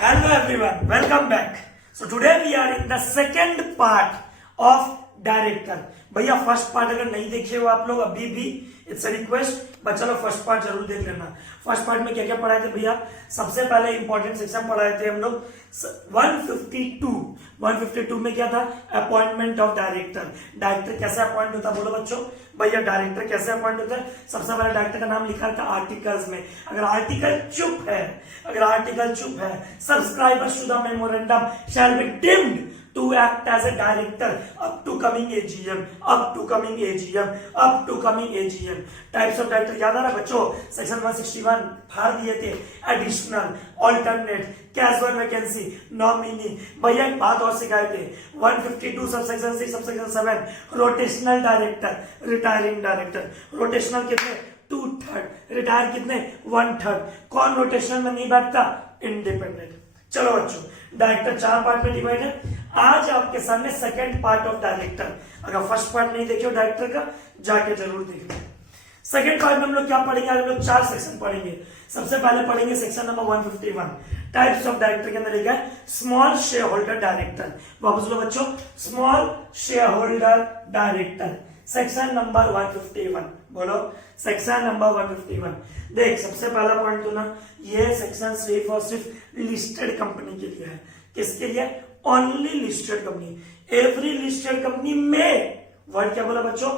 Hello everyone, welcome back. So today we are in the second part of director. भैया first part अगर नहीं देखे हो आप लोग अभी भी इट्स अ रिक्वेस्ट, बट चलो फर्स्ट पार्ट जरूर देख लेना। फर्स्ट पार्ट में क्या क्या पढ़ाए थे भैया? सबसे पहले इंपॉर्टेंट सेक्शन पढ़ाए थे हम लोग 152 में क्या था? Appointment of director. डायरेक्टर कैसे अपॉइंट होता है बोलो बच्चों? भैया डायरेक्टर कैसे अपॉइंट होता है? सबसे पहले डायरेक्टर का नाम लिखा था आर्टिकल्स में। अगर आर्टिकल चुप है, subscribers to the memorandum shall be deemed to act as a director up to coming AGM. Types of director याद आ रहा बच्चों? सेक्शन 161 फाड़ दिए थे। Additional, alternate, casual vacancy, nominee. भैया एक बात और सिखाए थे 152 subsection 6 subsection 7 rotational director, retiring director. Rotational कितने? 2/3। रिटायर कितने? 1/3। कौन रोटेशनल में नहीं बैठता? इंडिपेंडेंट। चलो बच्चों, डायरेक्टर 4 पार्ट में डिवाइड है। आज आपके सामने सेकंड पार्ट ऑफ डायरेक्टर। अगर फर्स्ट पार्ट नहीं देखे हो डायरेक्टर का, जाके जरूर देखना। सेकंड पार्ट में हम लोग क्या पढ़ेंगे? आज हम लोग 4 सेक्शन पढ़ेंगे। सबसे पहले पढ़ेंगे section number 151। Types of director के अंदर लिखा है स्मॉल शेयर होल्डर डायरेक्टर। वापस लो बच्चों, small share holder director, section number 151। बोलो, सेक्शन नंबर 151। देख, सबसे पहला पॉइंट तो ना, ये सेक्शन सिर्फ और सिर्फ लिस्टेड कंपनी के लिए है। किसके लिए? Only listed company. Every listed company में, वर्ड क्या बोला बच्चों?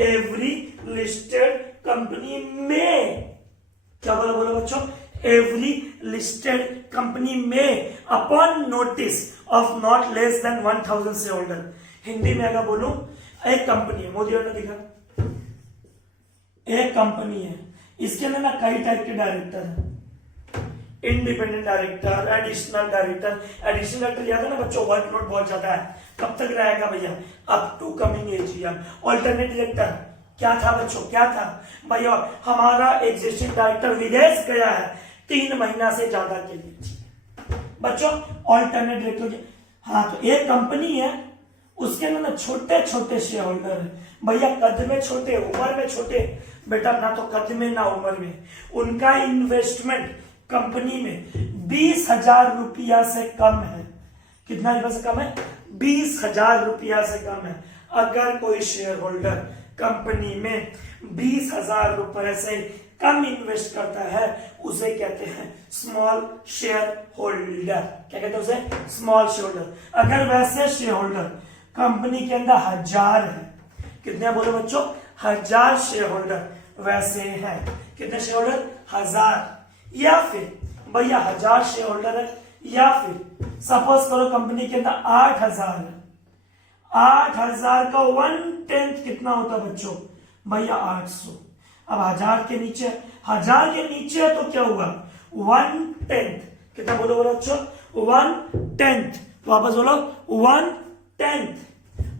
एवरी लिस्टेड कंपनी में। क्या बोला बोला बच्चों? एवरी लिस्टेड कंपनी में upon notice of not less than 1000 share holder. Hindi में अगर बोलूं, एक कंपनी है, मोदी ने दिखा, एक कंपनी है, इसके अंदर ना कई टाइप के डायरेक्टर है। Independent director, additional director. Additional director याद है ना बच्चों? वर्कलोड बहुत ज्यादा है, कब तक रहेगा भैया? Up to coming AGM. Alternate director क्या था बच्चों? क्या था भैया? हमारा एग्जिस्टिंग डायरेक्टर विदेश गया है 3 महीना से ज्यादा के लिए बच्चों। ऑल्टरनेट डायरेक्टर, हाँ, तो एक कंपनी है, उसके अंदर ना छोटे छोटे शेयर होल्डर है भैया। कद में छोटे, उम्र में छोटे बेटा, ना तो कद में ना उम्र में। उनका इन्वेस्टमेंट कंपनी में 20,000 रुपया से कम है। कितना रुपया से कम है? 20,000 रुपया से कम है। अगर कोई शेयर होल्डर कंपनी में 20,000 रुपए से कम इन्वेस्ट करता है, उसे कहते हैं स्मॉल शेयर होल्डर। क्या कहते हैं उसे? Small share holder. अगर वैसे शेयर होल्डर कंपनी के अंदर 1000 है, कितने बोलो बच्चों? 1000 शेयर होल्डर वैसे हैं। कितने शेयर होल्डर? 1000। या फिर भैया 1000 शेयर होल्डर है, या फिर सपोज करो कंपनी के अंदर 8000 है। 8000 का 1/10 कितना होता है बच्चों? भैया 800। अब 1000 के नीचे, 1000 के नीचे तो क्या हुआ? 1/10। कितना बोलो बोलो बच्चों? 1/10। वापस बोलो, 1/10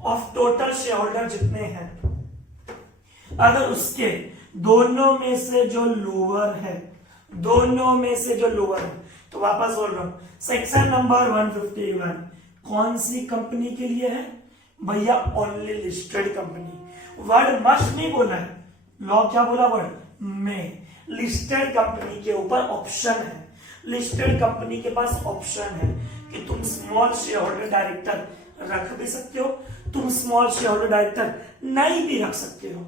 ऑफ टोटल शेयर होल्डर जितने हैं। अगर उसके दोनों में से जो लोअर है, तो वापस बोल रहा हूं, सेक्शन नंबर 151 कौन सी कंपनी के लिए है भैया? Only listed company. Word must नहीं बोला है, लॉ क्या बोला? वर्ड में। लिस्टेड कंपनी के ऊपर ऑप्शन है। लिस्टेड कंपनी के पास ऑप्शन है कि तुम स्मॉल शेयर होल्डर डायरेक्टर रख भी सकते हो, तुम स्मॉल शेयर होल्डर डायरेक्टर नहीं भी रख सकते हो।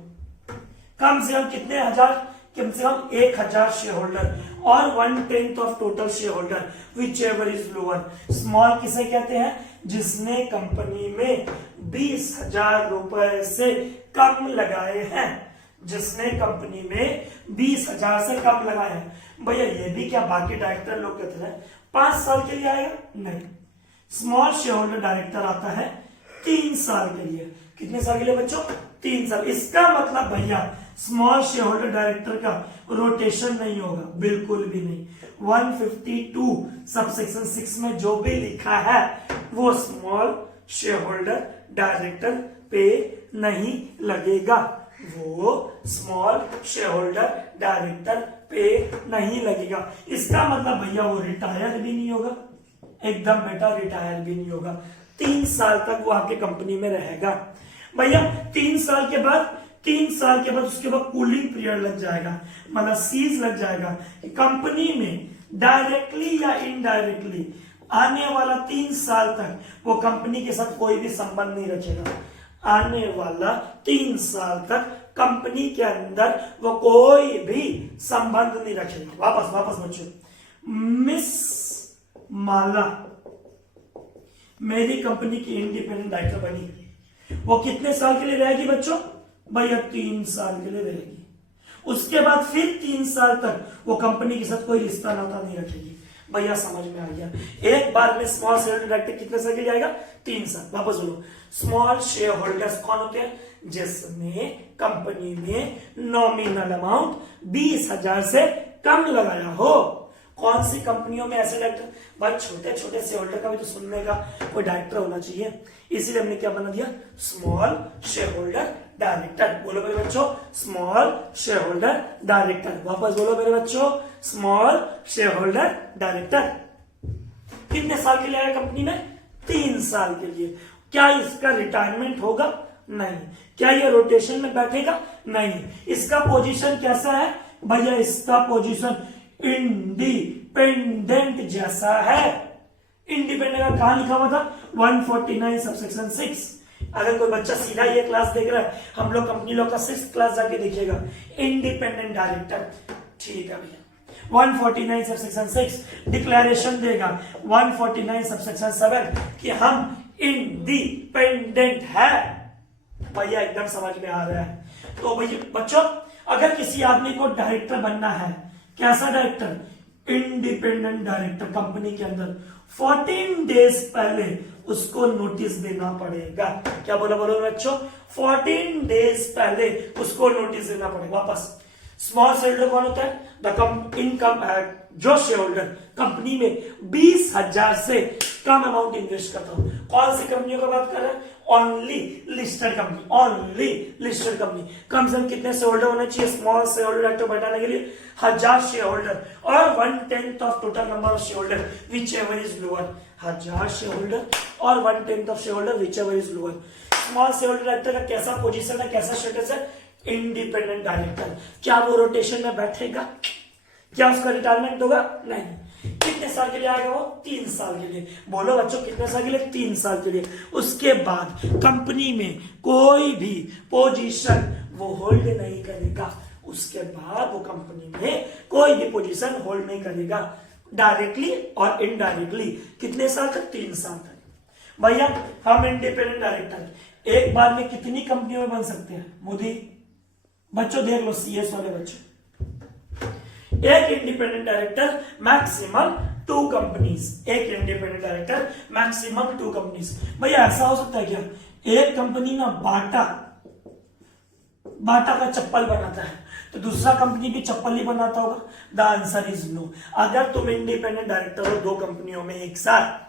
कम से कम कितने? 1000, कम से कम 1000 शेयर होल्डर और 1/10 of total share holder, which ever is lower. Small किसे कहते हैं? जिसने कंपनी में 20,000 रुपए से कम लगाए हैं। जिसने कंपनी में 20,000 से कम लगाए हैं। भैया ये भी क्या बाकी डायरेक्टर लोग कहते हैं 5 साल के लिए आएगा? नहीं, स्मॉल शेयर होल्डर डायरेक्टर आता है 3 साल के लिए। कितने साल के लिए बच्चों? 3 साल। इसका मतलब भैया स्मॉल शेयर होल्डर डायरेक्टर का रोटेशन नहीं होगा, बिल्कुल भी नहीं। 152 सबसेक्शन 6 में जो भी लिखा है वो स्मॉल शेयर होल्डर डायरेक्टर पे नहीं लगेगा। वो स्मॉल शेयर होल्डर डायरेक्टर पे नहीं लगेगा। इसका मतलब भैया वो रिटायर भी नहीं होगा, एकदम बेटा रिटायर भी नहीं होगा। 3 साल तक वो आपके कंपनी में रहेगा भैया। 3 साल के बाद उसके बाद कूलिंग पीरियड लग जाएगा, मतलब सीज लग जाएगा। कंपनी में डायरेक्टली या इनडायरेक्टली आने वाला 3 साल तक वो कंपनी के साथ कोई भी संबंध नहीं रखेगा। आने वाला 3 साल तक कंपनी के अंदर वो कोई भी संबंध नहीं रखेगा। वापस बच्चों, मिस माला मेरी कंपनी की इंडिपेंडेंट डायरेक्टर बनी, वो कितने साल के लिए रहेगी बच्चों? भैया 3 साल के लिए रहेगी। उसके बाद फिर 3 साल तक वो कंपनी के साथ कोई रिश्ता नाता नहीं रखेगी। भैया समझ में आ गया? एक बार में स्मॉल शेयर होल्डर डायरेक्टर कितने साल के लिए आएगा? 3 साल। वापस बोलो, स्मॉल शेयर होल्डर्स कौन होते हैं? जिसने कंपनी में नॉमिनल अमाउंट 20,000 से कम लगाया हो। कौन सी कंपनियों में ऐसे डायरेक्टर? भाई छोटे छोटे शेयर होल्डर का भी तो सुनने का कोई डायरेक्टर होना चाहिए, इसीलिए हमने क्या बना दिया? Small share holder director. बोलो मेरे बच्चों, स्मॉल शेयर होल्डर डायरेक्टर। वापस बोलो मेरे बच्चों, स्मॉल शेयर होल्डर डायरेक्टर। कितने साल के लिए आया कंपनी में? 3 साल के लिए। क्या इसका रिटायरमेंट होगा? नहीं। क्या ये रोटेशन में बैठेगा? नहीं। इसका पोजीशन कैसा है? भैया इसका पोजीशन इंडिपेंडेंट जैसा है। इंडिपेंडेंट का कहां लिखा हुआ था? 149 सबसेक्शन 6। अगर कोई बच्चा सीधा ये क्लास देख रहा है, हम लोग कंपनी लोग का 6th क्लास जाके देखिएगा, इंडिपेंडेंट डायरेक्टर। ठीक है भैया, 149 सबसेक्शन 6 डिक्लेरेशन देगा 149 सबसेक्शन 7 कि हम इंडिपेंडेंट है। भैया एकदम समझ में आ रहा है? तो भैया बच्चों, अगर किसी आदमी को डायरेक्टर बनना है, कैसा डायरेक्टर? इंडिपेंडेंट डायरेक्टर, कंपनी के अंदर 14 डेज पहले उसको नोटिस देना पड़ेगा। क्या बोला बोलो बच्चों? 14 डेज पहले उसको नोटिस देना पड़ेगा। वापस, स्मॉल शेयर होल्डर कौन होता है? जो शेयर होल्डर कंपनी में 20,000 से कम अमाउंट इन्वेस्ट करता हूं। कौन सी कंपनियों का बात कर रहे हैं? Only listed company, only listed company. कम से कम कितने शेयर होल्डर होने चाहिए स्मॉल शेयर होल्डर डायरेक्टर बैठाने के लिए? 1000 शेयर होल्डर और 1/10 of total number of share holder which ever is lower. 1000 share holder और 1/10 of share holder which ever is lower. Small share holder director का कैसा position है, कैसा स्टेटस है? Independent director. क्या वो रोटेशन में बैठेगा? क्या उसका रिटायरमेंट होगा? नहीं। कितने साल के लिए आएगा वो? 3 साल के लिए। बोलो बच्चों, कितने साल के लिए? 3 साल के लिए। उसके बाद कंपनी में कोई भी पोजीशन वो होल्ड नहीं करेगा। उसके बाद वो कंपनी में कोई भी पोजीशन होल्ड नहीं करेगा, डायरेक्टली और इनडायरेक्टली। कितने साल तक? 3 साल तक। भैया हम इंडिपेंडेंट डायरेक्टर एक बार में कितनी कंपनियों में बन सकते हैं? मोदी बच्चों देख लो, सीएस वाले बच्चों, एक इंडिपेंडेंट डायरेक्टर मैक्सिमम 2 कंपनीज। एक इंडिपेंडेंट डायरेक्टर मैक्सिमम 2 कंपनीज। भैया ऐसा हो सकता है क्या? एक कंपनी ना बाटा का चप्पल बनाता है, तो दूसरा कंपनी भी चप्पल ही बनाता होगा? The answer is no. अगर तुम इंडिपेंडेंट डायरेक्टर हो 2 कंपनियों में एक साथ,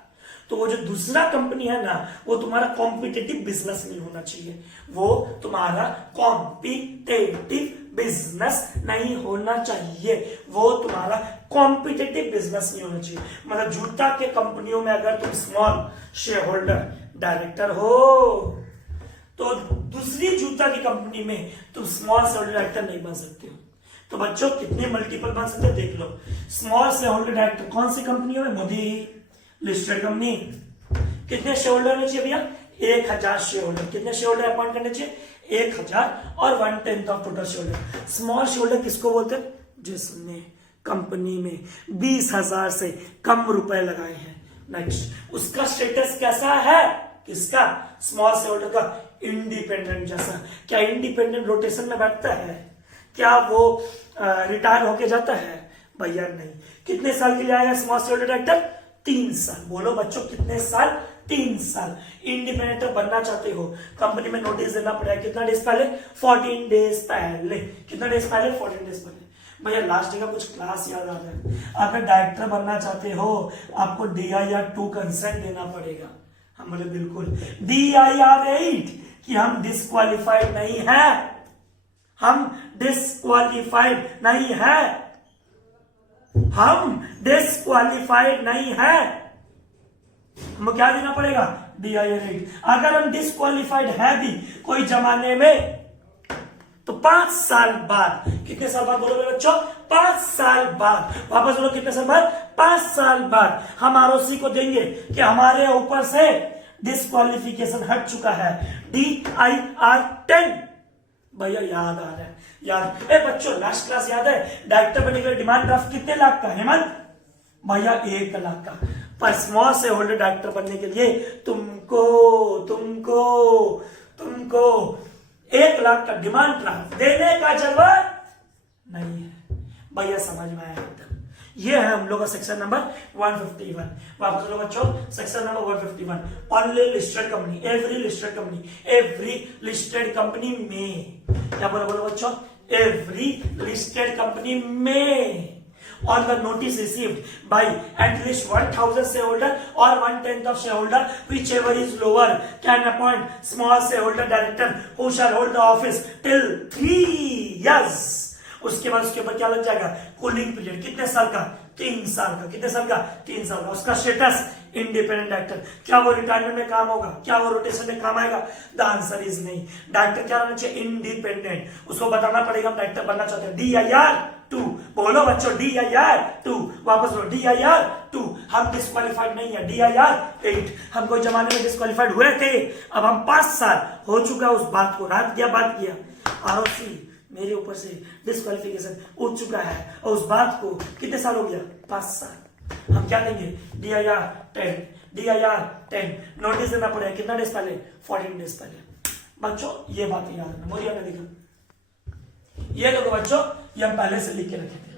तो वो जो दूसरा कंपनी है ना, वो तुम्हारा कॉम्पिटिटिव बिजनेस नहीं होना चाहिए। वो तुम्हारा कॉम्पिटिटिव बिजनेस नहीं होना चाहिए। वो तुम्हारा कॉम्पिटिटिव बिजनेस नहीं होना चाहिए। मतलब जूता के कंपनियों में अगर तुम स्मॉल शेयर होल्डर डायरेक्टर हो, तो दूसरी जूता की कंपनी में तुम स्मॉल शेयर होल्डर डायरेक्टर नहीं बन सकते हो। तो बच्चों कितने मल्टीपल बन सकते हैं देख लो। स्मॉल शेयर होल्डर डायरेक्टर कौन सी कंपनियों में? Modi listed company. कितने शेयर होल्डर होने चाहिए भैया? 1000 शेयर होल्डर। कितने शेयर होल्डर अपॉइंट करने चाहिए? 1000 और 1/10 of total share holder. Small share holder किसको बोलते हैं? जिसने कंपनी में 20,000 से कम रुपए लगाए हैं। नेक्स्ट, उसका स्टेटस कैसा है? किसका? स्मॉल शेयर होल्डर का इंडिपेंडेंट जैसा। क्या इंडिपेंडेंट रोटेशन में बैठता है? क्या वो रिटायर होके जाता है? भैया नहीं। कितने साल के लिए आएगा स्मॉल शेयर होल्डर डायरेक्टर? 3 साल। बोलो बच्चों, कितने साल? 3 साल। इंडिपेंडेंट बनना चाहते हो, कंपनी में नोटिस देना पड़ेगा। कितना डेज पहले? 14 डेज पहले। कितना डेज पहले? 14 डेज पहले। भैया लास्ट डे का कुछ क्लास याद आ रहा है? अगर डायरेक्टर बनना चाहते हो, आपको DIR2 कंसेंट देना पड़ेगा। हम बोले बिल्कुल। DIR8 कि हम डिस्क्वालिफाइड नहीं है, हम डिस्क्वालिफाइड नहीं है, हम डिस्क्वालिफाइड नहीं है। हमें क्या देना पड़ेगा? DIR8। अगर हम डिस्क्वालिफाइड है भी कोई जमाने में, तो 5 साल बाद, कितने साल बाद बोलो मेरे बच्चों? 5 साल बाद। वापस बोलो कितने साल बाद? 5 साल बाद हम आरओसी को देंगे कि हमारे ऊपर से डिस्क्वालिफिकेशन हट चुका है। DIR10 भैया याद आ रहा है, याद। ए बच्चों लास्ट क्लास याद है, डायरेक्टर बनने के लिए डिमांड ड्राफ्ट कितने लाख का? हेमंत भैया 1 लाख का। पर स्मॉल शेयर होल्डर डायरेक्टर बनने के लिए तुमको 1 लाख का डिमांड ड्राफ्ट देने का जरूरत नहीं है। भैया समझ में आया? ये है हम लोग का सेक्शन नंबर 151। वापस लो बच्चों, section number 151 only listed company, every listed company में, क्या बोलो बच्चों? एवरी लिस्टेड कंपनी में on the notice received by at least 1000 shareholder or 1/10 of shareholder whichever is lower can appoint small shareholder director who shall hold the office till 3 years। उसके बाद उसके ऊपर क्या लग जाएगा? Cooling period. कितने साल का? 3 साल का। कितने साल का? 3 साल का। उसका स्टेटस इंडिपेंडेंट डायरेक्टर। क्या वो रिटायरमेंट में काम होगा? क्या वो रोटेशन में काम आएगा? द आंसर इज नहीं। डायरेक्टर क्या रहना चाहिए? इंडिपेंडेंट। उसको बताना पड़ेगा हम डायरेक्टर बनना चाहते हैं। DIR2 बोलो बच्चों, DIR2। वापस बोलो DIR2। हम डिस्क्वालिफाइड नहीं है। DIR8 हम कोई जमाने में डिस्क्वालिफाइड हुए थे, अब हम 5 साल हो चुका उस बात को, बात किया आरओसी मेरे ऊपर से डिस्क्वालिफिकेशन उठ चुका है, और उस बात को कितने साल हो गया? 5 साल। हम क्या देंगे? DIR10 नोटिस देना पड़ेगा। कितना डेज पहले? 14 डेज पहले। बच्चों ये बात याद रखना। मोरिया ने देखा, ये देखो बच्चों, ये हम पहले से लिख के रखे थे।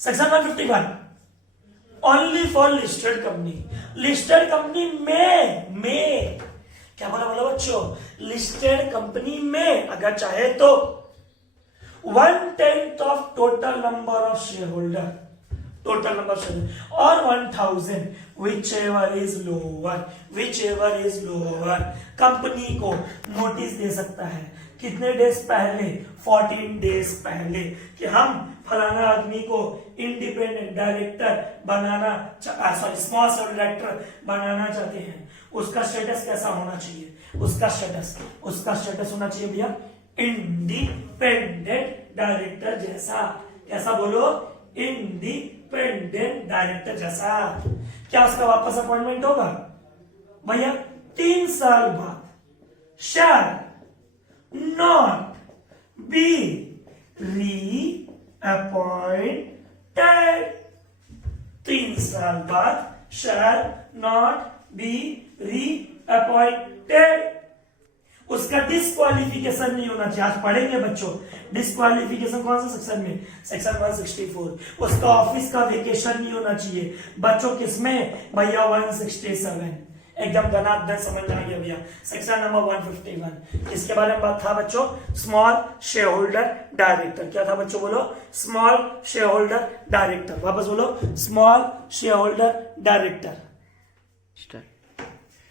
Section 151 only for listed company. Listed company में क्या बोला बच्चों? लिस्टेड कंपनी में अगर चाहे तो 1/10 of total number of shareholder और 1000 whichever is lower कंपनी को नोटिस दे सकता है। कितने डेज पहले? 14 डेज पहले, कि हम फलाना आदमी को इंडिपेंडेंट डायरेक्टर बनाना, स्मॉल शेयर डायरेक्टर बनाना चाहते हैं। उसका स्टेटस कैसा होना चाहिए? उसका स्टेटस होना चाहिए भैया इंडिपेंडेंट डायरेक्टर जैसा। कैसा बोलो? इंडिपेंडेंट डायरेक्टर जैसा। क्या उसका वापस अपॉइंटमेंट होगा? भैया 3 साल बाद शैल नॉट बी री अपॉइंटेड। 3 साल बाद शैल नॉट बी री अपॉइंटेड। उसका डिस्क्वालिफिकेशन नहीं होना चाहिए। आज पढ़ेंगे बच्चों डिस्क्वालिफिकेशन कौन सा सेक्शन में? सेक्शन 164। उसका ऑफिस का वेकेशन नहीं होना चाहिए बच्चों। किसमें? भैया 167। एकदम धनाधन समझ में आ गया भैया। सेक्शन नंबर 151 इसके बारे में बात था बच्चों, स्मॉल शेयर होल्डर डायरेक्टर। क्या था बच्चों? बोलो स्मॉल शेयर होल्डर डायरेक्टर। वापस बोलो स्मॉल शेयर होल्डर डायरेक्टर।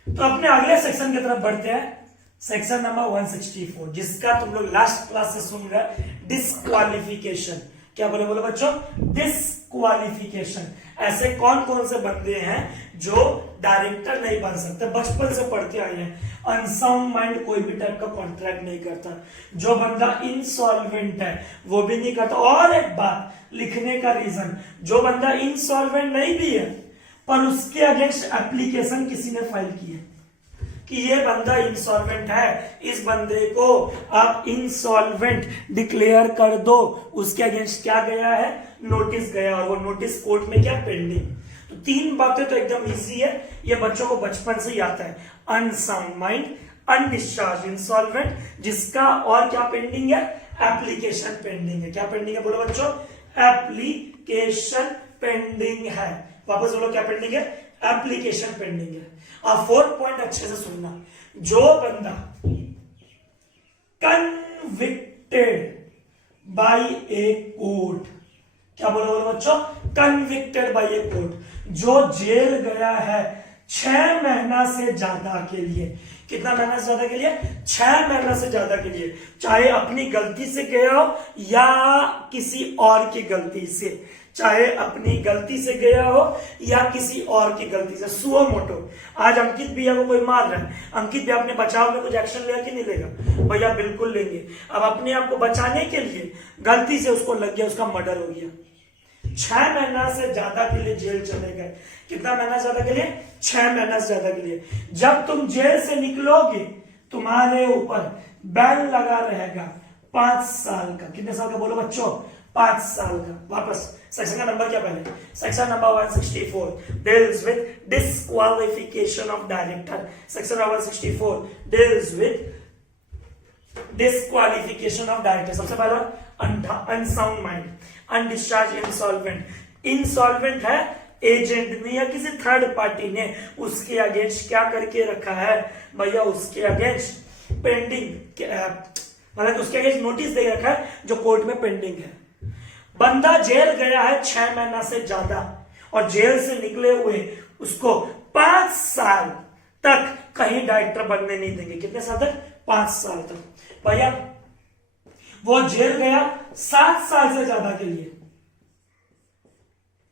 तो अपने अगले सेक्शन की तरफ बढ़ते हैं। सेक्शन नंबर 164 जिसका तुम लोग लास्ट क्लास से सुन रहे, डिस्क्वालिफिकेशन। क्या बोलो बच्चों? डिस्क्वालिफिकेशन। ऐसे कौन कौन से बंदे हैं जो डायरेक्टर नहीं बन सकते? बचपन से पढ़ के आए हैं। अनसाउंड माइंड कोई भी टाइप का कॉन्ट्रैक्ट नहीं करता। जो बंदा इंसॉल्वेंट है वो भी नहीं करता। और एक बात लिखने का रीजन, जो बंदा इंसॉल्वेंट नहीं भी है पर उसके अगेंस्ट एप्लीकेशन किसी ने फाइल की है कि ये बंदा इंसॉल्वेंट है, इस बंदे को आप इंसॉल्वेंट डिक्लेयर कर दो, उसके अगेंस्ट क्या गया है? नोटिस गया, और वो नोटिस कोर्ट में क्या? पेंडिंग। तो 3 बातें तो एकदम इजी है, ये बच्चों को बचपन से ही आता है। अनसाउंड माइंड, अनडिस्चार्ज, इंसॉल्वेंट, जिसका और क्या पेंडिंग है? एप्लीकेशन पेंडिंग है। क्या पेंडिंग है बोलो बच्चों? एप्लीकेशन पेंडिंग है। वापस बोलो क्या पेंडिंग है? एप्लीकेशन पेंडिंग है। और 4th पॉइंट अच्छे से सुनना, जो बंदा कन्विक्टेड बाय ए कोर्ट, क्या बोलो बच्चों? कन्विक्टेड बाय ए कोर्ट, जो जेल गया है 6 महीना से ज्यादा के लिए। कितना महीना से ज्यादा के लिए? 6 महीना से ज्यादा के लिए, चाहे अपनी गलती से गया हो या किसी और की गलती से। चाहे अपनी गलती से गया हो या किसी और की गलती से। सुओ मोटो, आज अंकित भैया को कोई मार रहा है, अंकित भैया अपने बचाव में कुछ एक्शन लेगा कि नहीं लेगा? भैया बिल्कुल लेंगे। अब अपने आप को बचाने के लिए गलती से उसको लग गया, उसका मर्डर हो गया, 6 महीना से ज्यादा के लिए जेल चले गए। कितना महीना ज्यादा के लिए? 6 महीना से ज्यादा के लिए। जब तुम जेल से निकलोगे तुम्हारे ऊपर बैन लगा रहेगा 5 साल का। कितने साल का बोलो बच्चों? 5 साल का। वापस सेक्शन का नंबर क्या पहले? Section number 164 deals with disqualification of director. Section number 164 deals with disqualification of director. सबसे पहला unsound mind, undischarged, insolvent. Insolvent है एजेंट ने या किसी थर्ड पार्टी ने उसके अगेंस्ट क्या करके रखा है भैया? उसके अगेंस्ट पेंडिंग, मतलब उसके अगेंस्ट नोटिस दे रखा है जो कोर्ट में पेंडिंग है। बंदा जेल गया है 6 महीना से ज्यादा और जेल से निकले हुए उसको 5 साल तक कहीं डायरेक्टर बनने नहीं देंगे। कितने साल तक? 5 साल तक। भैया वो जेल गया 7 साल से ज्यादा के लिए।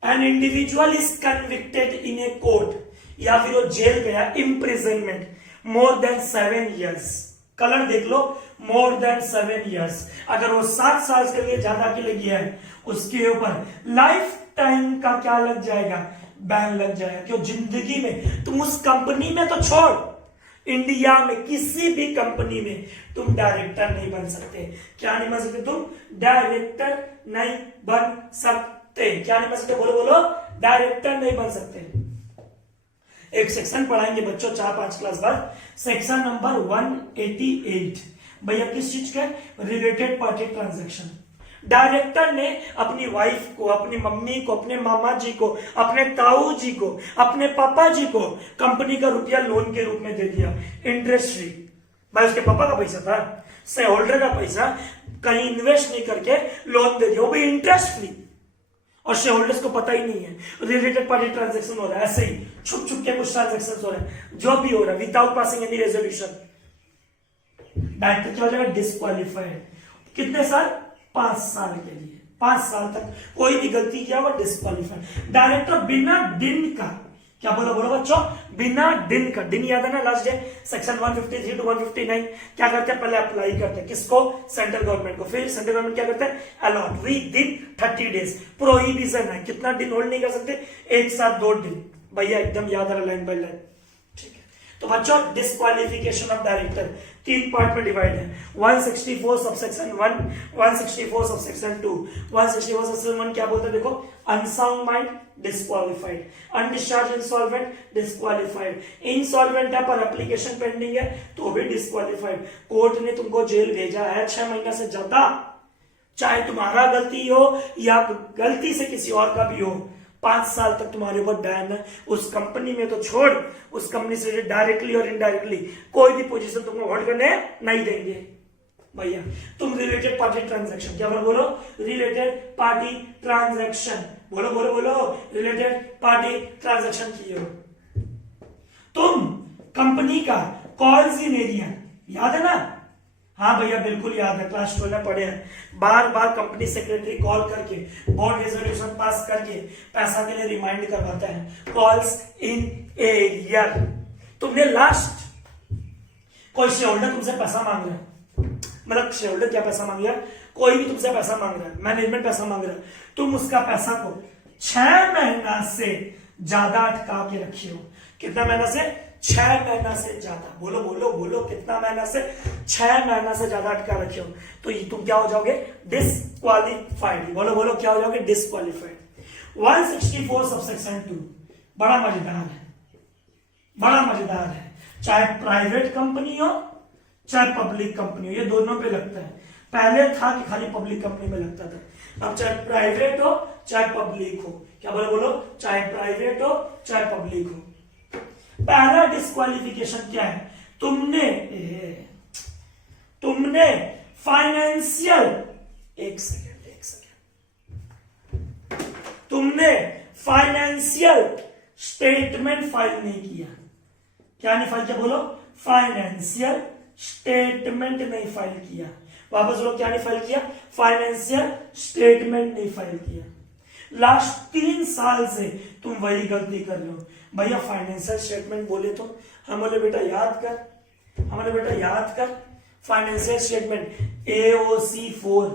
An individual is convicted in a court, या फिर वो जेल गया imprisonment more than 7 years। Colour देख लो, more than 7 years। अगर वो 7 साल के लिए ज्यादा के लिए गया है उसके ऊपर लाइफ टाइम का क्या लग जाएगा? बैन लग जाएगा। क्यों? जिंदगी में तुम उस कंपनी में तो छोड़, इंडिया में किसी भी कंपनी में तुम डायरेक्टर नहीं बन सकते। क्या नहीं बन सकते? तुम डायरेक्टर नहीं बन सकते। क्या नहीं बन सकते? बोलो बोलो, डायरेक्टर नहीं बन सकते। एक सेक्शन पढ़ाएंगे बच्चों 4-5 क्लास बाद, सेक्शन नंबर 188। भैया किस चीज का? Related party transaction. डायरेक्टर ने अपनी वाइफ को, अपनी मम्मी को, अपने मामा जी को, अपने ताऊ जी को, अपने पापा जी को कंपनी का रुपया लोन के रूप में दे दिया, इंटरेस्ट फ्री। भाई उसके पापा का पैसा था, शेयर होल्डर का पैसा, कहीं इन्वेस्ट नहीं करके लोन दे दिया, वो भी इंटरेस्ट फ्री, और शेयर होल्डर्स को पता ही नहीं है। रिलेटेड पार्टी ट्रांजैक्शन हो रहा है, ऐसे ही छुप छुप के कुछ ट्रांजैक्शन हो रहे हैं, जो भी हो रहा है without passing any resolution. Director क्या हो जाएगा? डिस्क्वालिफाइड। कितने साल? 5 साल के लिए। 5 साल तक कोई भी गलती किया वो डिस्क्वालिफाइड। डायरेक्टर बिना दिन का, क्या बोलो बोलो बच्चों? बिना दिन का। दिन याद है ना? लास्ट डे सेक्शन 153 to 159 क्या करते हैं? पहले अप्लाई करते हैं किसको? सेंट्रल गवर्नमेंट को। फिर सेंट्रल गवर्नमेंट क्या करते हैं? अलॉट विद दिन 30 डेज। प्रोहिबिशन है, कितना दिन होल्ड नहीं कर सकते? एक साथ 2 दिन। भैया एकदम याद है, लाइन बाय लाइन। ठीक है, तो बच्चों डिस्क्वालिफिकेशन ऑफ डायरेक्टर 3 पार्ट में डिवाइड है। 164 सबसेक्शन 1, 164 सबसेक्शन 2। 164 सबसेक्शन 1 क्या बोलते हैं? देखो, unsound mind disqualified, undischarged insolvent disqualified, insolvent है पर एप्लीकेशन पेंडिंग है तो भी डिस्क्वालिफाइड। कोर्ट ने तुमको जेल भेजा है 6 महीना से ज्यादा, चाहे तुम्हारा गलती हो या गलती से किसी और का भी हो, 5 साल तक तुम्हारे ऊपर बैन है। उस कंपनी में तो छोड़, उस कंपनी से डायरेक्टली और इनडायरेक्टली कोई भी पोजीशन तुमको होल्ड करने नहीं देंगे। भैया तुम रिलेटेड पार्टी ट्रांजैक्शन, क्या बोलो? रिलेटेड पार्टी ट्रांजैक्शन, बोलो बोलो बोलो, रिलेटेड पार्टी ट्रांजैक्शन किए हो तुम। कंपनी का कॉल्स इन एरिया याद है ना? हाँ भैया बिल्कुल याद है, क्लास 12 में पढ़े हैं। बार बार कंपनी सेक्रेटरी कॉल करके बोर्ड रेजोल्यूशन पास करके पैसा के लिए रिमाइंड करवाता है। Calls in a year. तुमने लास्ट कोई शेयर होल्डर तुमसे पैसा मांग रहा है, मतलब शेयर होल्डर क्या पैसा मांग रहा है? कोई भी तुमसे पैसा मांग रहा है, मैनेजमेंट पैसा मांग रहा है, तुम उसका पैसा को 6 महीना से ज्यादा अटका के रखे हो। कितना महीना से? 6 महीना से ज्यादा। बोलो बोलो बोलो, कितना महीना से? 6 महीना से ज्यादा अटका रखे हो तो ये तुम क्या हो जाओगे? डिस्क्वालिफाइड। बोलो बोलो, क्या हो जाओगे? डिस्क्वालिफाइड। 164 सबसेक्शन 2 बड़ा मजेदार है, बड़ा मजेदार है। चाहे प्राइवेट कंपनी हो चाहे पब्लिक कंपनी हो, ये दोनों पे लगता है। पहले था कि खाली पब्लिक कंपनी में लगता था, अब चाहे प्राइवेट हो चाहे पब्लिक हो। क्या बोलो बोलो? चाहे प्राइवेट हो चाहे पब्लिक हो। पहला डिस्क्वालिफिकेशन क्या है? तुमने फाइनेंशियल, एक सेकेंड, तुमने फाइनेंशियल स्टेटमेंट फाइल नहीं किया। क्या नहीं फाइल किया? बोलो, फाइनेंशियल स्टेटमेंट नहीं फाइल किया। वापस बोलो, क्या नहीं फाइल किया? फाइनेंशियल स्टेटमेंट नहीं फाइल किया। लास्ट 3 साल से तुम वही गलती कर रहे हो। भैया फाइनेंशियल स्टेटमेंट बोले तो हम बोले बेटा याद कर फाइनेंशियल स्टेटमेंट AOC 4,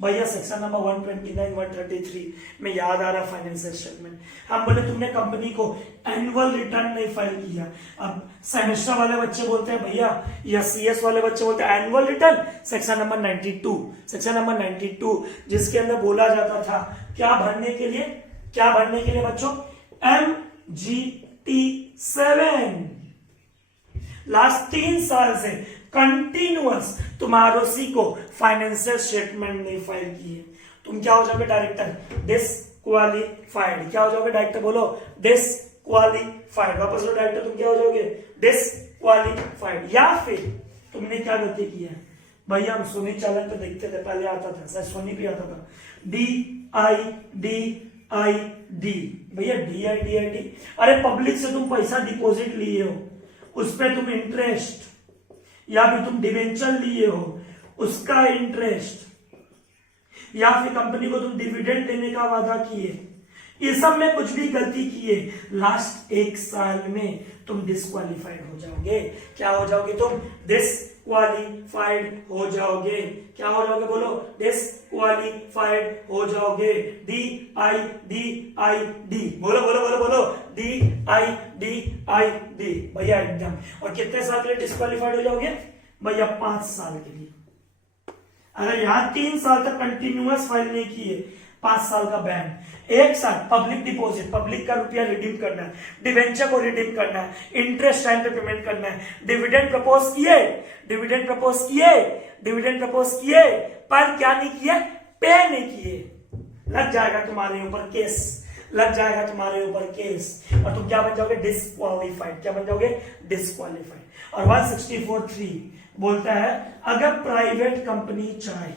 भैया सेक्शन नंबर 129 133 में याद आ रहा फाइनेंशियल स्टेटमेंट। हम बोले तुमने कंपनी को एनुअल रिटर्न नहीं फाइल किया। अब सेमेस्टर वाले बच्चे बोलते हैं भैया, या CS वाले बच्चे बोलते हैं एनुअल रिटर्न सेक्शन नंबर 92 जिसके अंदर बोला जाता था क्या भरने के लिए बच्चों, MGT 7। लास्ट 3 साल से कंटिन्यूअस तुम ROC को फाइनेंशियल स्टेटमेंट नहीं फाइल किए, तुम क्या हो जाओगे डायरेक्टर, डिसक्वालीफाइड। क्या हो जाओगे डायरेक्टर, बोलो डिसक्वालीफाइड। वापस लो डायरेक्टर, तुम क्या हो जाओगे, डिसक्वालीफाइड। या फिर तुमने क्या गलती की है भैया, हम सोनी चालन पे देखते थे, पहले आता था, शायद सोनी भी आता था, DID भैया, DID। अरे पब्लिक से तुम पैसा डिपॉजिट लिए हो, उस पर तुम इंटरेस्ट, या फिर तुम डिवेंचर लिए हो उसका इंटरेस्ट, या फिर कंपनी को तुम डिविडेंड देने का वादा किए, ये सब में कुछ भी गलती किए, लास्ट 1 साल में तुम डिस्क्वालीफाइड हो जाओगे। क्या हो जाओगे तुम, डिस्क्वालीफाइड हो जाओगे। क्या हो जाओगे, बोलो डिस्क्वालीफाइड हो जाओगे। DID, बोलो DID भैया एकदम। और कितने साल के लिए डिस्क्वालीफाइड हो जाओगे भैया, 5 साल के लिए। अगर यहां 3 साल तक कंटिन्यूअस फाइल नहीं किए, 5 साल का बैन। 1 साल पब्लिक डिपॉजिट, पब्लिक का रुपया रिडीम करना है, डिवेंचर को रिडीम करना है, इंटरेस्ट टाइम पे पेमेंट करना है, डिविडेंड प्रपोज किए पर क्या नहीं किए, पे नहीं किए, लग जाएगा तुम्हारे ऊपर केस, और तुम क्या बन जाओगे, डिस्क्वालीफाइड। क्या बन जाओगे, डिस्क्वालीफाइड। और 164(3) बोलता है अगर प्राइवेट कंपनी चाहे,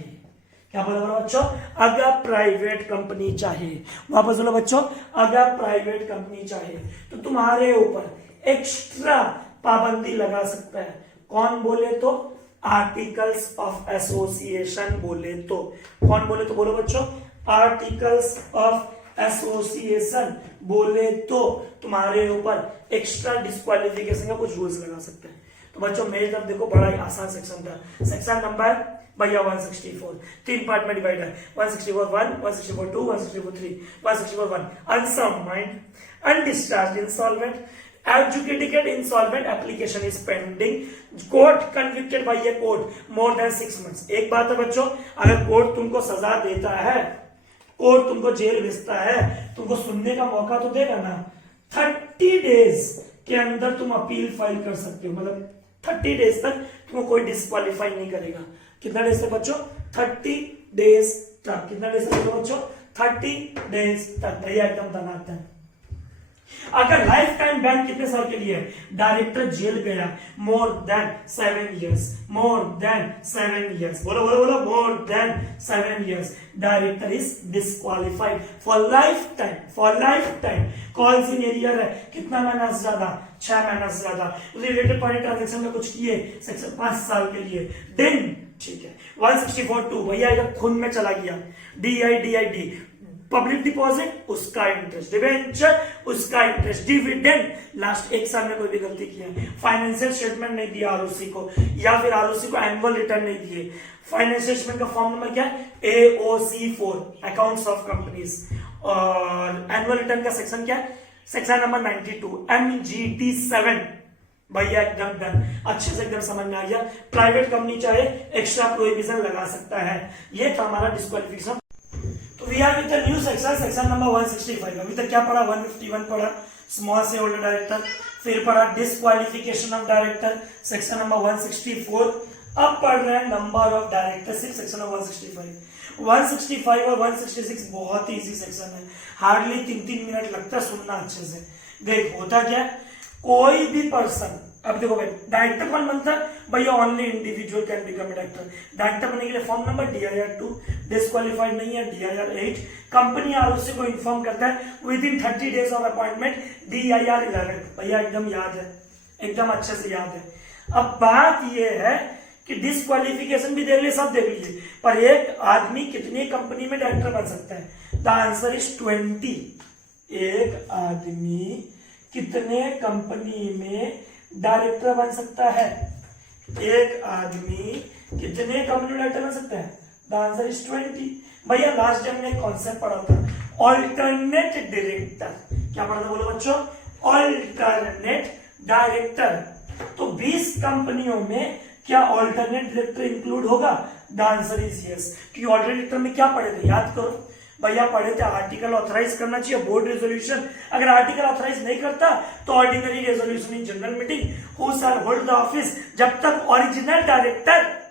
क्या बोला बच्चों, अगर प्राइवेट कंपनी चाहे, वापस बोलो बच्चों, अगर प्राइवेट कंपनी चाहे तो तुम्हारे ऊपर एक्स्ट्रा पाबंदी लगा सकता है। कौन बोले तो, आर्टिकल्स ऑफ एसोसिएशन बोले तो। कौन बोले तो, बोलो बच्चों, आर्टिकल्स ऑफ एसोसिएशन बोले तो तुम्हारे ऊपर एक्स्ट्रा डिस्क्वालिफिकेशन का कुछ रूल्स लगा सकते हैं। तो बच्चों मेरी तरफ देखो, बड़ा ही आसान सेक्शन था। सेक्शन नंबर भैया 164, 3 पार्ट में डिवाइड है, 164(1), 164(2), 164(3), 164(1) unsound mind, undischarged insolvent, adjudicated insolvent application is pending, court convicted by a court more than 6 months। एक बात है बच्चों, अगर कोर्ट तुमको सजा देता है, कोर्ट तुमको जेल भेजता है, तुमको सुनने का मौका तो देगा ना। 30 डेज के अंदर तुम अपील फाइल कर सकते हो, मतलब 30 डेज तक तुमको कोई डिस्क्वालीफाई नहीं करेगा। कितना डेज तक बच्चों, 30 डेज तक। कितना डेज तक बच्चों, 30 डेज तक। भैया एकदम धनातन। अगर लाइफ टाइम बैन कितने साल के लिए है, डायरेक्टर जेल गया more than 7 years, more than 7 years, बोलो more than 7 years, director is disqualified for life time. कौन सी एरियर है, कितना महीना से ज्यादा, 6 महीना से ज्यादा। रिलेटेड पार्टी ट्रांजेक्शन में कुछ किए, सेक्शन 5 साल के लिए, दिन ठीक है। 164(2) भैया एकदम खून में चला गया। DID पब्लिक डिपॉजिट उसका इंटरेस्ट, डिवेंचर उसका इंटरेस्ट, डिविडेंड लास्ट 1 साल में कोई भी गलती किया, फाइनेंशियल स्टेटमेंट नहीं दिया ROC को, या फिर ROC को एनुअल रिटर्न नहीं दिए। फाइनेंशियल स्टेटमेंट का फॉर्म नंबर क्या है, AOC 4, अकाउंट्स ऑफ कंपनीज। और एनुअल रिटर्न का सेक्शन क्या है, सेक्शन नंबर 92, MGT 7। भैया एकदम डन, अच्छे से एकदम समझ में आ गया। प्राइवेट कंपनी चाहे एक्स्ट्रा प्रोहिबिशन लगा सकता है। ये था हमारा डिस्क्वालिफिकेशन। तो we are with the new section number 165। अभी तक क्या पढ़ा, 151 पढ़ा, स्मॉल से होल्डर डायरेक्टर, फिर पढ़ा disqualification of director, section number 164। अब पढ़ रहे हैं number of directorship, section number 165। 165 और 166 बहुत ही इजी सेक्शन है, हार्डली 3-3 मिनट लगता है सुनना अच्छे से। देख होता क्या, कोई भी पर्सन, अब देखो भाई डायरेक्टर कौन बनता है भैया, only individual can become director. Director बनने के लिए फॉर्म नंबर DIR 2, डिस्क्वालीफाइड नहीं है DIR 8। कंपनी ROC को इन्फॉर्म करता है with in 30 days of appointment, DIR 11। भैया एकदम याद है, एकदम अच्छे से याद है। अब बात यह है कि डिस्क्वालिफिकेशन भी देख लिए, सब देख लीजिए, पर एक आदमी कितनी कंपनी में डायरेक्टर बन सकता है। The answer is 20। एक आदमी कितने कंपनी में डायरेक्टर बन सकता है? एक आदमी कितने कंपनी में डायरेक्टर बन सकता है? The answer is 20। भैया लास्ट टाइम ने कॉन्सेप्ट पढ़ा था ऑल्टरनेट डायरेक्टर। क्या पढ़ा था बोलो बच्चों? Alternate director. तो 20 कंपनियों में क्या ऑल्टरनेट डायरेक्टर इंक्लूड होगा? The answer is yes. कि ऑल्टरनेट डायरेक्टर में क्या पढ़े थे याद करो भैया, पढ़े थे आर्टिकल ऑथराइज करना चाहिए, बोर्ड रेजोल्यूशन। अगर आर्टिकल ऑथराइज नहीं करता तो ordinary resolution in general meeting, who shall hold the office, जब तक ओरिजिनल डायरेक्टर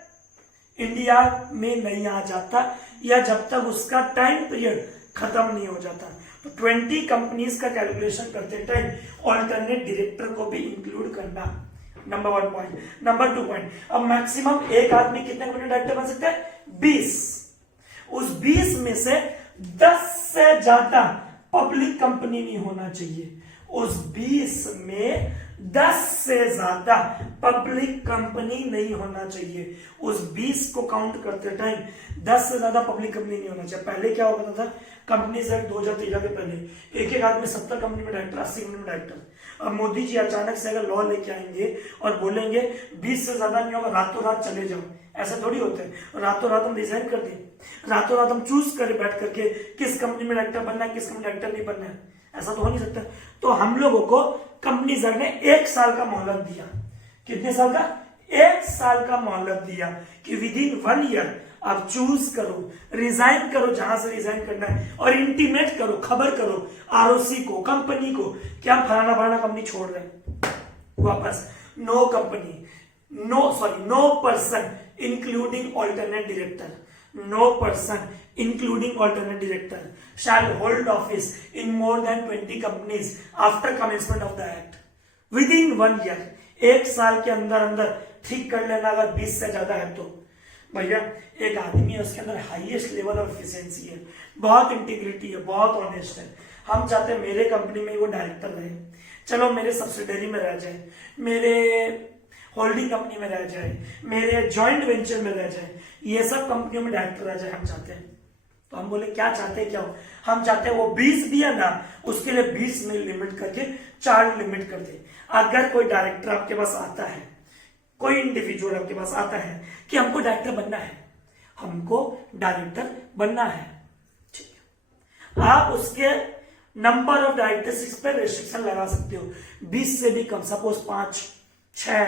इंडिया में नहीं आ जाता या जब तक उसका टाइम पीरियड खत्म नहीं हो जाता। तो 20 कंपनीज का कैलकुलेशन करते टाइम ऑल्टरनेट डायरेक्टर को भी इंक्लूड करना। Number 1 point. नंबर 2 पॉइंट, अब मैक्सिमम एक आदमी कितने कंपनी डायरेक्टर बन सकता है? 20। उस 20 में से 10 से ज्यादा पब्लिक कंपनी नहीं होना चाहिए। उस 20 में 10 से ज्यादा पब्लिक कंपनी नहीं होना चाहिए। उस 20 को काउंट करते टाइम 10 से ज्यादा पब्लिक कंपनी नहीं होना चाहिए। पहले क्या होता था? कंपनी एक्ट 2013 के पहले एक आदमी 70 कंपनी में डायरेक्टर, 80 कंपनी में डायरेक्टर। अब मोदी जी अचानक से अगर लॉ लेके आएंगे और बोलेंगे 20 से ज्यादा नहीं होगा, रातों रात चले जाओ, ऐसा थोड़ी होता है। रातों रात हम रिजाइन कर दें, रातों रात हम चूज करें बैठ करके किस कंपनी में डायरेक्टर बनना है, किस कंपनी में डायरेक्टर नहीं बनना है, ऐसा तो हो नहीं सकता। तो हम लोगों को कंपनी एक्ट ने 1 साल का मोहलत दिया। कितने साल का? 1 साल का मोहलत दिया कि विद इन 1 ईयर आप चूज करो, रिजाइन करो जहां से रिजाइन करना है, और इंटीमेट करो, खबर करो आरओसी को, कंपनी को कि हम फलाना फलाना कंपनी छोड़ रहे हैं। वापस no company, no person including alternate director, no person including alternate director shall hold office in more than 20 companies after commencement of the act within 1 year। 1 साल के अंदर अंदर ठीक कर लेना। अगर 20 से ज्यादा है तो भैया एक आदमी है, उसके अंदर हाईएस्ट लेवल ऑफ एफिशिएंसी है, बहुत इंटीग्रिटी है, बहुत ऑनेस्ट है। हम चाहते हैं मेरे कंपनी में वो डायरेक्टर रहे, चलो मेरे सब्सिडरी में रह जाए, मेरे होल्डिंग कंपनी में रह जाए, मेरे जॉइंट वेंचर में रह जाए, ये सब कंपनियों में डायरेक्टर रह जाए हम चाहते हैं। तो हम बोले क्या चाहते हैं? क्या हो? हम चाहते हैं वो 20 दिया ना, उसके लिए 20 में लिमिट करके 4 लिमिट कर दे। अगर कोई डायरेक्टर आपके पास आता है, कोई इंडिविजुअल आपके पास आता है कि हमको डायरेक्टर बनना है, हमको डायरेक्टर बनना है, ठीक है, आप उसके नंबर ऑफ डायरेक्टर्स पे रेस्ट्रिक्शन लगा सकते हो, 20 से भी कम, सपोज 5, 6,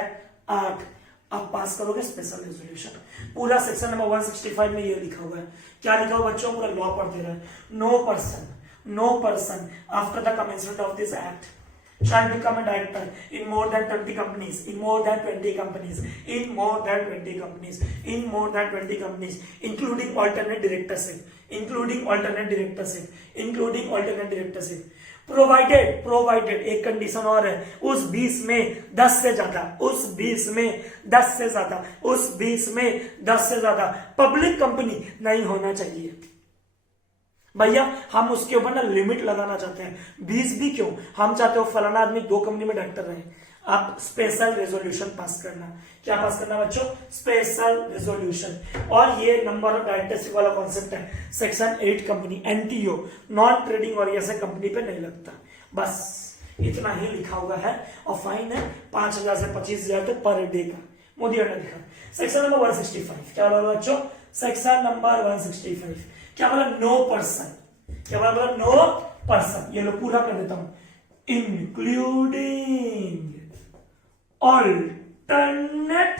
8 आप पास करोगे स्पेशल रेजोल्यूशन। पूरा सेक्शन नंबर 165 में ये लिखा हुआ है। क्या लिखा हुआ बच्चों? पूरा लॉ पढ़ दे रहा है। No person after the commencement of this act shall become a director in more than 20 companies, in more than 20 companies, in more than 20 companies, in more than 20 companies, including alternate directorship, including alternate directorship, including alternate directorship, provided एक condition और है, उस 20 में 10 से ज्यादा, उस 20 में 10 से ज्यादा, उस 20 में 10 से ज्यादा पब्लिक कंपनी नहीं होना चाहिए। भैया हम उसके ऊपर ना लिमिट लगाना चाहते हैं, 20 भी क्यों, हम चाहते हो फलाना आदमी 2 कंपनी में डायरेक्टर रहे, आप स्पेशल रेजोल्यूशन पास करना। क्या पास करना बच्चों? Special resolution. और ये नंबर ऑफ डायरेक्टरशिप वाला कॉन्सेप्ट है section 8 company, NTO non trading और ऐसे कंपनी पे नहीं लगता। बस इतना ही लिखा हुआ है, और फाइन है 5,000 से 25,000 तक पर डे का। मोदी ने लिखा सेक्शन नंबर 165। क्या बोला बच्चों? सेक्शन नंबर 165 क्या बोला? No person. क्या बोला? No person. ये लो पूरा कर देता हूं, इंक्लूडिंग ऑल्टरनेट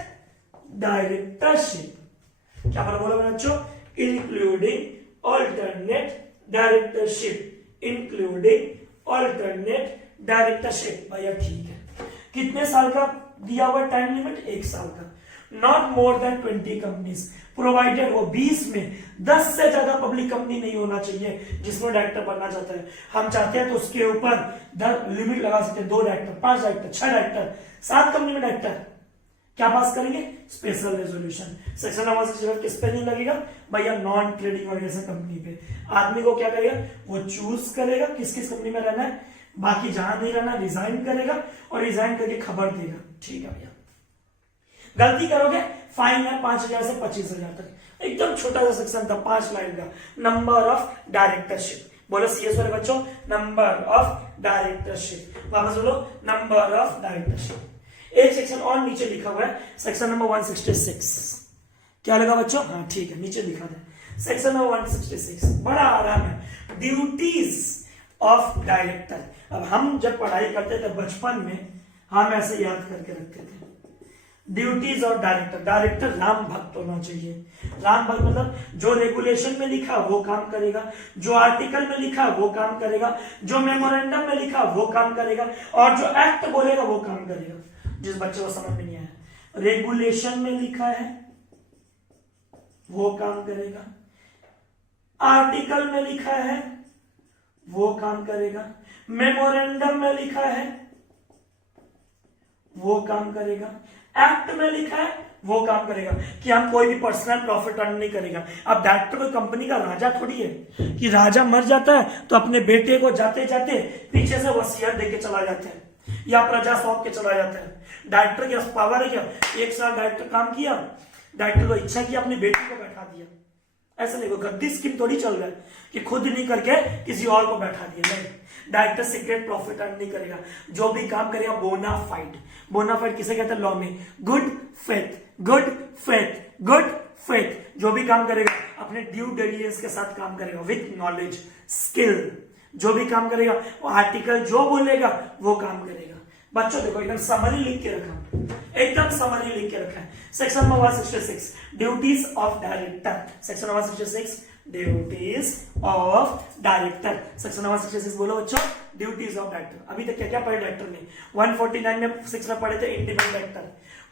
डायरेक्टरशिप। क्या बोला बच्चों? Including alternate directorship, including alternate directorship. भैया ठीक है, कितने साल का दिया हुआ टाइम लिमिट? 1 साल का। Not more than 20 companies, provided वो 20 में 10 से ज्यादा पब्लिक कंपनी नहीं होना चाहिए जिसमें डायरेक्टर बनना चाहता है। हम चाहते हैं तो उसके ऊपर लिमिट लगा सकते हैं, 2 डायरेक्टर, 5 डायरेक्टर, 6 डायरेक्टर, 7 कंपनी में डायरेक्टर। क्या पास करेंगे? Special resolution. सेक्शन नंबर 165 किस पे नहीं लगेगा भैया? नॉन ट्रेडिंग ऑर्गेनाइजेशन कंपनी पे। आदमी को क्या करेगा? वो चूज करेगा किस किस कंपनी में रहना है, बाकी जहां नहीं रहना रिजाइन करेगा, और रिजाइन करके खबर देगा। ठीक है भैया, गलती करोगे फाइन है 5,000 से 25,000 तक। एकदम छोटा सा सेक्शन था 5 लाइन का, नंबर ऑफ डायरेक्टरशिप। बोलो सीएस वाले बच्चों, नंबर ऑफ डायरेक्टरशिप। वापस बोलो, नंबर ऑफ डायरेक्टरशिप। एक सेक्शन और नीचे लिखा हुआ है, सेक्शन नंबर 166। क्या लगा बच्चों? हाँ ठीक है, नीचे लिखा था सेक्शन नंबर 166, बड़ा आराम है, ड्यूटीज ऑफ डायरेक्टर। अब हम जब पढ़ाई करते थे बचपन में, हम ऐसे याद करके रखते थे, duties of director. Director Ram भक्त होना चाहिए। राम भक्त मतलब जो रेगुलेशन में लिखा वो काम करेगा, जो आर्टिकल में लिखा वो काम करेगा, जो मेमोरेंडम में लिखा वो काम करेगा, और जो एक्ट बोलेगा वो काम करेगा। जिस बच्चे को समझ में नहीं आया, रेगुलेशन में लिखा है वो काम करेगा, आर्टिकल में लिखा है वो काम करेगा, मेमोरेंडम में लिखा है वो काम करेगा, एक्ट में लिखा है वो काम करेगा। कि हम कोई भी पर्सनल प्रॉफिट अर्न नहीं करेगा। अब डायरेक्टर कोई कंपनी का राजा थोड़ी है कि राजा मर जाता है तो अपने बेटे को जाते जाते पीछे से वसीयत देके चला जाता है या प्रजा सौंप के चला जाता है। डायरेक्टर के पास पावर है क्या? 1 साल डायरेक्टर काम किया, डायरेक्टर को इच्छा की अपनी बेटी को बैठा दिया। ऐसा नहीं, गद्दी स्कीम थोड़ी चल रहा है कि खुद नहीं करके किसी और को बैठा दिया। नहीं, डायरेक्टर सीक्रेट प्रॉफिट अर्न नहीं करेगा। जो भी काम करेगा बोनाफाइड। बोनाफाइड किसे कहते हैं लॉ में? Good faith, good faith, good faith. जो भी काम करेगा अपने ड्यू डिलिजेंस के साथ काम करेगा, विथ नॉलेज स्किल। जो भी काम करेगा वो आर्टिकल जो बोलेगा वो काम करेगा। बच्चों देखो एकदम समरी लिख के रखा, एकदम समरी लिख के रखा है। Section number 166 duties of director. Section number 166 duties of director. Section number 166 बोलो बच्चों, ड्यूटीज ऑफ डायरेक्टर। अभी तक क्या क्या पढ़े डायरेक्टर ने? 149 में 6 में पढ़े थे इंडिपेंडेंट डायरेक्टर,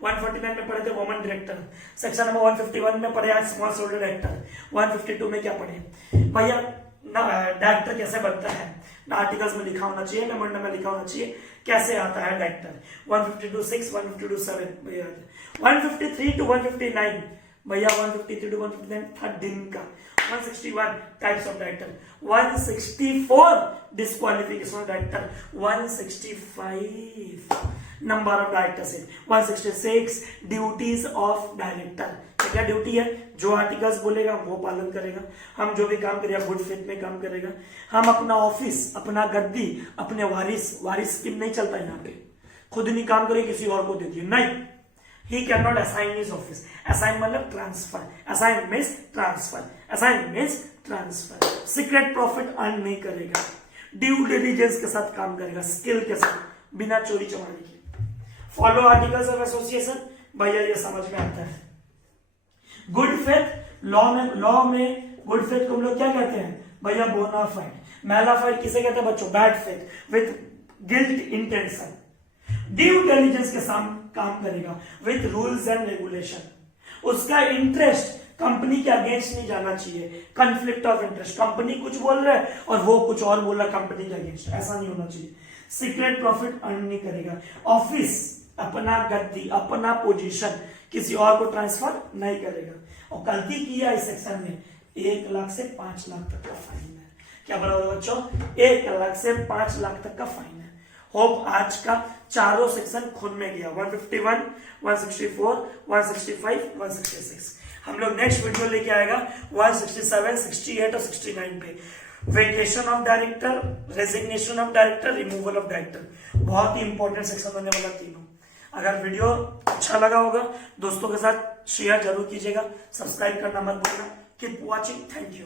149 में पढ़े थे वुमन डायरेक्टर, सेक्शन नंबर 151 में पढ़े आज स्मॉल शोल्डर डायरेक्टर, 152 में क्या पढ़े भैया? डायरेक्टर कैसे बनता है, ना आर्टिकल्स में लिखा होना चाहिए, मेमोरेंडम में लिखा होना चाहिए, कैसे आता है डायरेक्टर। 152(6), 152(7) भैया, 153 to 159 भैया, 153 to 159 था दिन का। 161 types of director, 164 disqualification of director, 165 number of directorship, 166 duties of director. क्या ड्यूटी है? जो आर्टिकल्स बोलेगा वो पालन करेगा। हम जो भी काम करेगा गुड फेथ में काम करेगा। हम अपना ऑफिस, अपना गद्दी, अपने वारिस स्कीम नहीं चलता यहाँ पे। खुद नहीं काम करे किसी और को दे दिए, नहीं। He cannot assign his office. Assign मतलब transfer, assign means transfer, assign means transfer. Secret profit earn नहीं करेगा, ड्यू डिलिजेंस के साथ काम करेगा, स्किल के साथ, बिना चोरी चमारी के। फॉलो आर्टिकल्स ऑफ एसोसिएशन, भैया ये समझ में आता है। गुड फेथ, लॉ में गुड फेथ को हम लोग क्या कहते हैं भैया? बोनाफाइड। मैलाफाइड किसे कहते हैं बच्चों? Bad faith with guilt intention. Due diligence के साथ काम करेगा विथ रूल्स एंड रेगुलेशन। उसका इंटरेस्ट कंपनी के अगेंस्ट नहीं जाना चाहिए, कंफ्लिक्ट ऑफ इंटरेस्ट। कंपनी कुछ बोल रहा है और वो कुछ और बोल रहा है कंपनी के अगेंस्ट, ऐसा नहीं होना चाहिए। सीक्रेट प्रॉफिट अर्न नहीं करेगा। ऑफिस, अपना गद्दी, अपना पोजीशन किसी और को ट्रांसफर नहीं करेगा। और गलती किया इस सेक्शन में 1 लाख से 5 लाख तक का फाइन है। क्या बराबर बच्चों? 1 लाख से 5 लाख तक का फाइन है। होप आज का चारों सेक्शन खुद में गया, 151, 164, 165, 166। हम लोग नेक्स्ट वीडियो लेके आएगा 167, 68 और 69 पे। Vacation of director, resignation of director, removal of director. बहुत ही इंपॉर्टेंट सेक्शन होने वाला तीनों। अगर वीडियो अच्छा लगा होगा दोस्तों के साथ शेयर जरूर कीजिएगा, सब्सक्राइब करना मत भूलना। Keep watching, thank you.